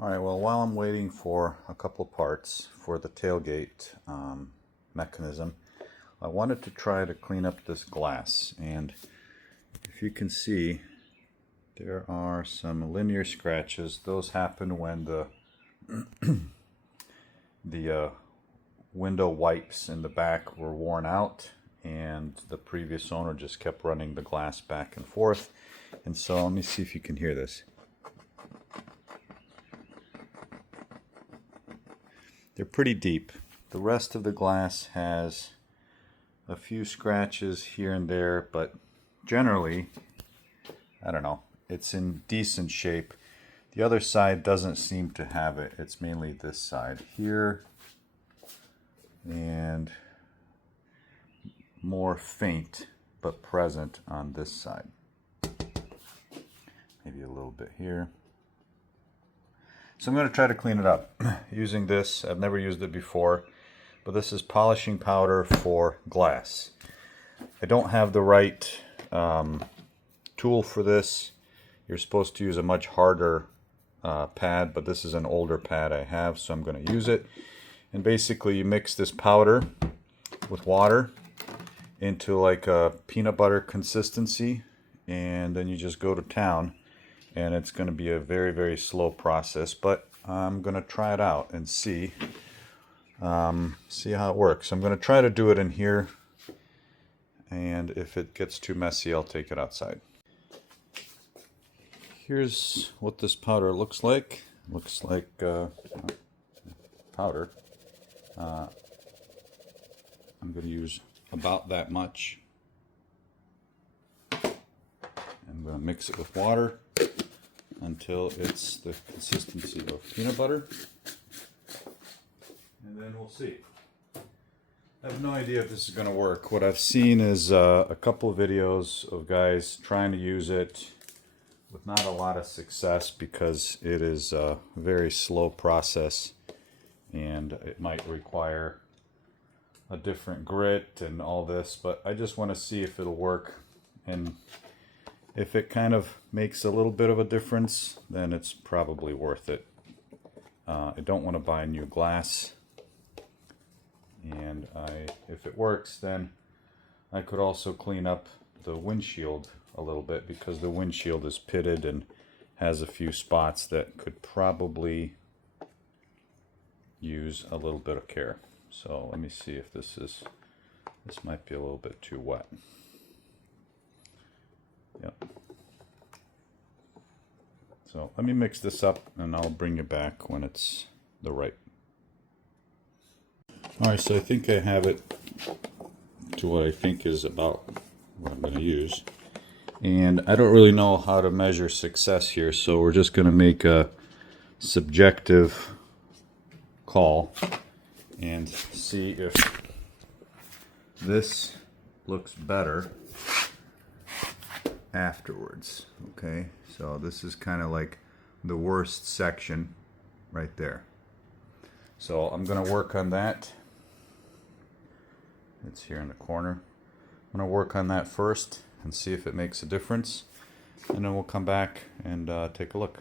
Alright, well, while I'm waiting for a couple parts for the tailgate mechanism, I wanted to try to clean up this glass. And if you can see, there are some linear scratches. Those happen when the window wipes in the back were worn out and the previous owner just kept running the glass back and forth. And so let me see if you can hear this. They're pretty deep. The rest of the glass has a few scratches here and there, but generally, I don't know, it's in decent shape. The other side doesn't seem to have it. It's mainly this side here and more faint but present on this side. Maybe a little bit here. So I'm going to try to clean it up using this. I've never used it before, but this is polishing powder for glass. I don't have the right tool for this. You're supposed to use a much harder pad, but this is an older pad I have, so I'm going to use it. And basically you mix this powder with water into like a peanut butter consistency, and then you just go to town. And it's going to be a very, very slow process, but I'm going to try it out and see how it works. I'm going to try to do it in here, and if it gets too messy, I'll take it outside. Here's what this powder looks like. Looks like powder. I'm going to use about that much. I'm going to mix it with water until it's the consistency of peanut butter, and then we'll see. I have no idea if this is going to work. What I've seen is a couple of videos of guys trying to use it with not a lot of success because it is a very slow process and it might require a different grit and all this, but I just want to see if it'll work. And if it kind of makes a little bit of a difference, then it's probably worth it. I don't want to buy new glass. And if it works, then I could also clean up the windshield a little bit, because the windshield is pitted and has a few spots that could probably use a little bit of care. So let me see if this might be a little bit too wet. Yep. So let me mix this up and I'll bring you back when it's the right. Alright, so I think I have it to what I think is about what I'm going to use. And I don't really know how to measure success here, so we're just going to make a subjective call and see if this looks better afterwards. Okay, so this is kind of like the worst section right there. So I'm going to work on that. It's here in the corner. I'm going to work on that first and see if it makes a difference, and then we'll come back and take a look.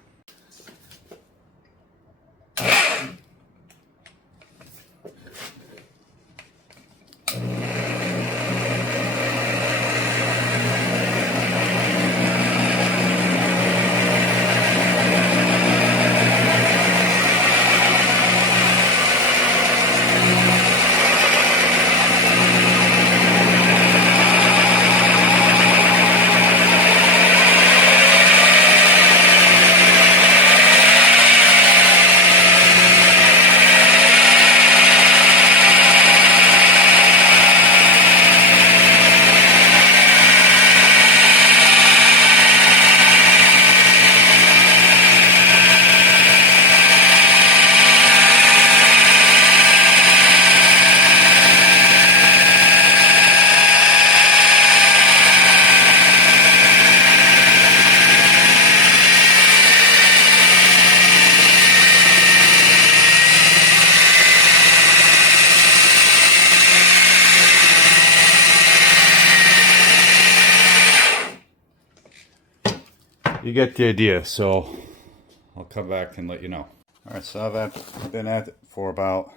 You get the idea, so I'll come back and let you know. Alright, so I've been at it for about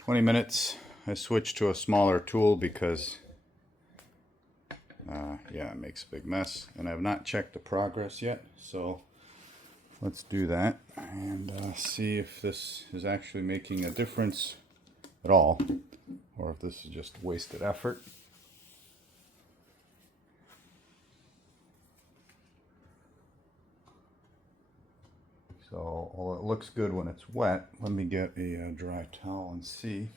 20 minutes. I switched to a smaller tool because yeah, it makes a big mess, and I've not checked the progress yet, so let's do that and see if this is actually making a difference at all, or if this is just wasted effort. So, well, it looks good when it's wet. Let me get a dry towel and see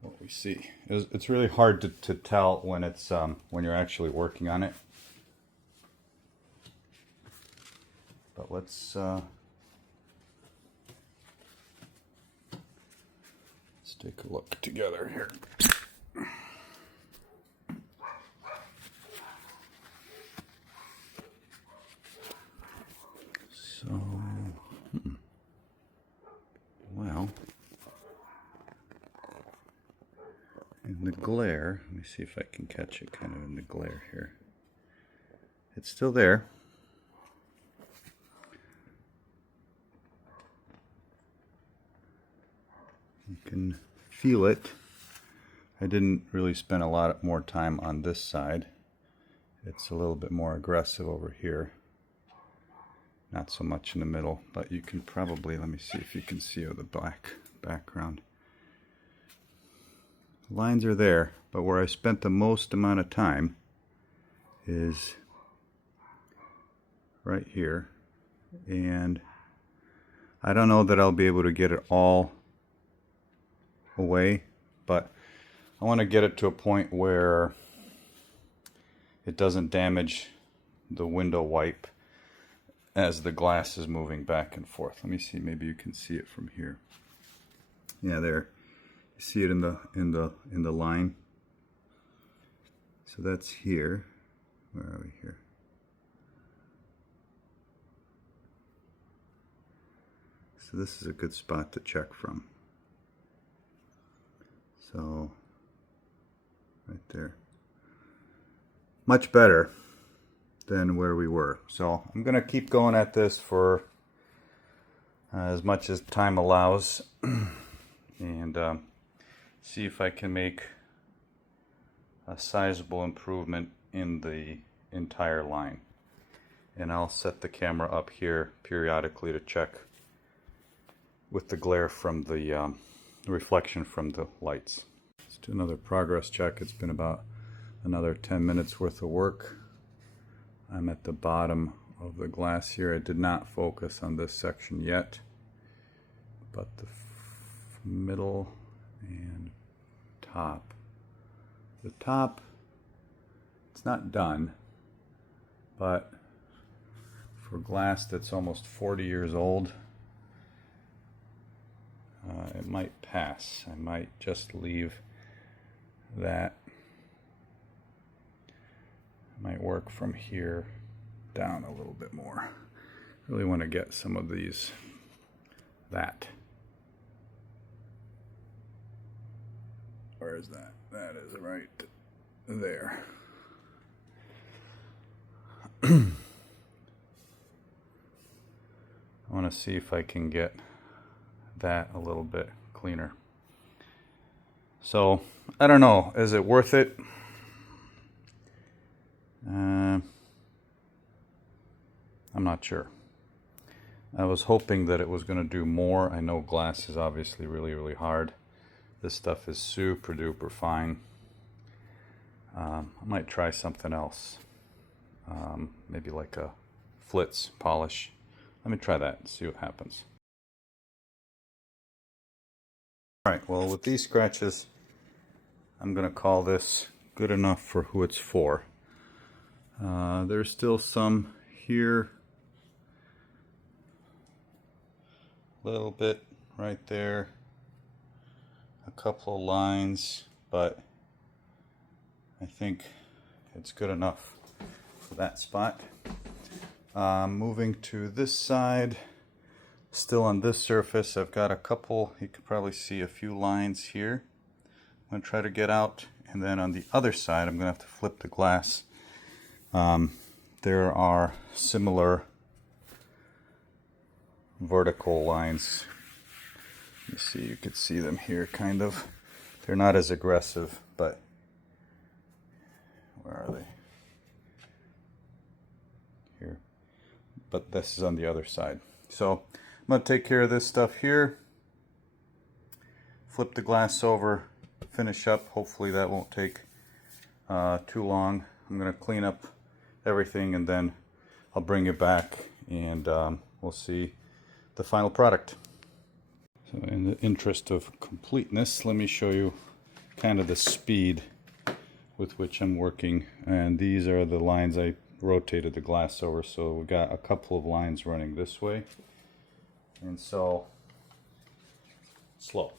what we see. It's really hard to tell when it's when you're actually working on it. But let's take a look together here. So, well, in the glare, let me see if I can catch it kind of in the glare here. It's still there. You can feel it. I didn't really spend a lot more time on this side. It's a little bit more aggressive over here. Not so much in the middle, but you can probably, let me see if you can see the black background. Lines are there, but where I spent the most amount of time is right here. And I don't know that I'll be able to get it all away, but I want to get it to a point where it doesn't damage the window wipe as the glass is moving back and forth. Let me see, maybe you can see it from here. Yeah, there. You see it in the line. So that's here. Where are we here? So this is a good spot to check from. So right there. Much better than where we were. So I'm going to keep going at this for as much as time allows and see if I can make a sizable improvement in the entire line. And I'll set the camera up here periodically to check with the glare from the reflection from the lights. Let's do another progress check. It's been about another 10 minutes worth of work. I'm at the bottom of the glass here. I did not focus on this section yet, but the middle and top. The top, it's not done, but for glass that's almost 40 years old, it might pass. I might just leave that. Might work from here down a little bit more. Really want to get some of these, that. Where is that? That is right there. I want to see if I can get that a little bit cleaner. So, I don't know, is it worth it? I'm not sure. I was hoping that it was going to do more. I know glass is obviously really, really hard. This stuff is super duper fine. I might try something else. Maybe like a Flitz polish. Let me try that and see what happens. Alright, well with these scratches, I'm going to call this good enough for who it's for. There's still some here, a little bit right there, a couple of lines, but I think it's good enough for that spot. Moving to this side, still on this surface, I've got a couple, you can probably see a few lines here. I'm going to try to get out, and then on the other side I'm going to have to flip the glass. There are similar vertical lines. You see, you could see them here kind of. They're not as aggressive, but where are they? Here. But this is on the other side. So I'm going to take care of this stuff here. Flip the glass over, finish up. Hopefully that won't take too long. I'm going to clean up everything and then I'll bring it back and we'll see the final product. So in the interest of completeness, let me show you kind of the speed with which I'm working. And these are the lines I rotated the glass over. So we've got a couple of lines running this way. And so, slow.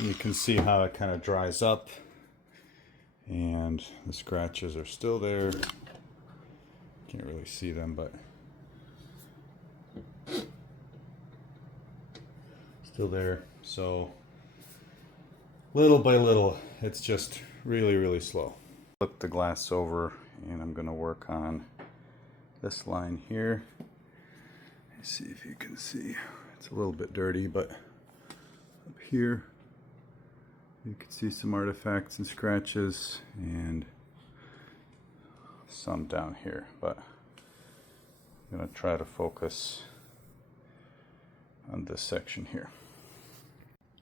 You can see how it kind of dries up and the scratches are still there. Can't really see them, but still there. So little by little, it's just really slow. Flip the glass over and I'm going to work on this line here. Let's see if you can see. It's a little bit dirty, but up here you can see some artifacts and scratches and some down here, but I'm going to try to focus on this section here.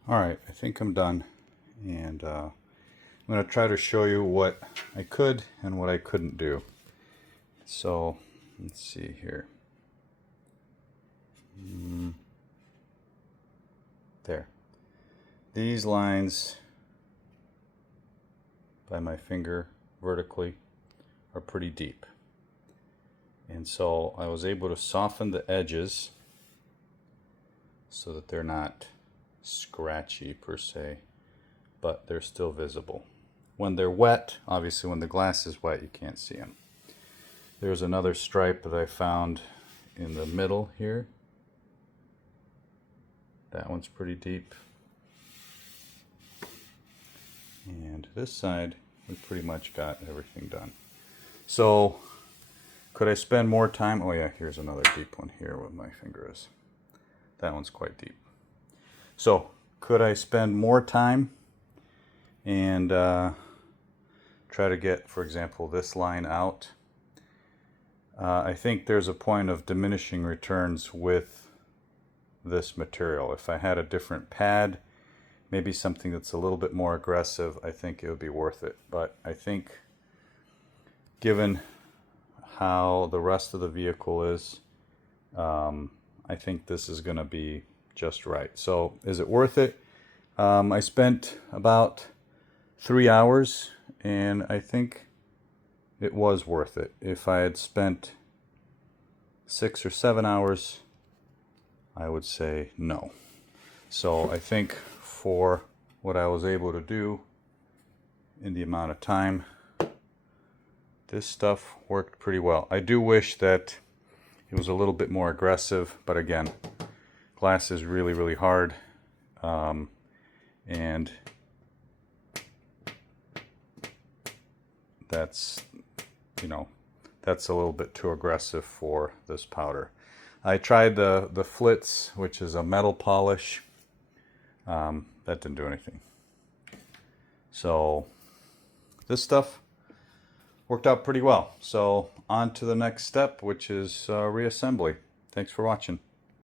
Alright, I think I'm done, and I'm going to try to show you what I could and what I couldn't do. So let's see here. There. These lines by my finger vertically are pretty deep. And so I was able to soften the edges so that they're not scratchy per se, but they're still visible. When they're wet, obviously when the glass is wet, you can't see them. There's another stripe that I found in the middle here. That one's pretty deep. And this side, we pretty much got everything done. So, could I spend more time? Oh yeah, here's another deep one here where my finger is. That one's quite deep. So, could I spend more time and try to get, for example, this line out? I think there's a point of diminishing returns with this material. If I had a different pad, maybe something that's a little bit more aggressive, I think it would be worth it. But I think given how the rest of the vehicle is, I think this is going to be just right. So is it worth it? I spent about 3 hours and I think it was worth it. If I had spent 6 or 7 hours, I would say no. So I think for what I was able to do in the amount of time, this stuff worked pretty well. I do wish that it was a little bit more aggressive, but again, glass is really, really hard. And that's, you know, that's a little bit too aggressive for this powder. I tried the Flitz, which is a metal polish. That didn't do anything. So this stuff worked out pretty well. So on to the next step, which is reassembly. Thanks for watching.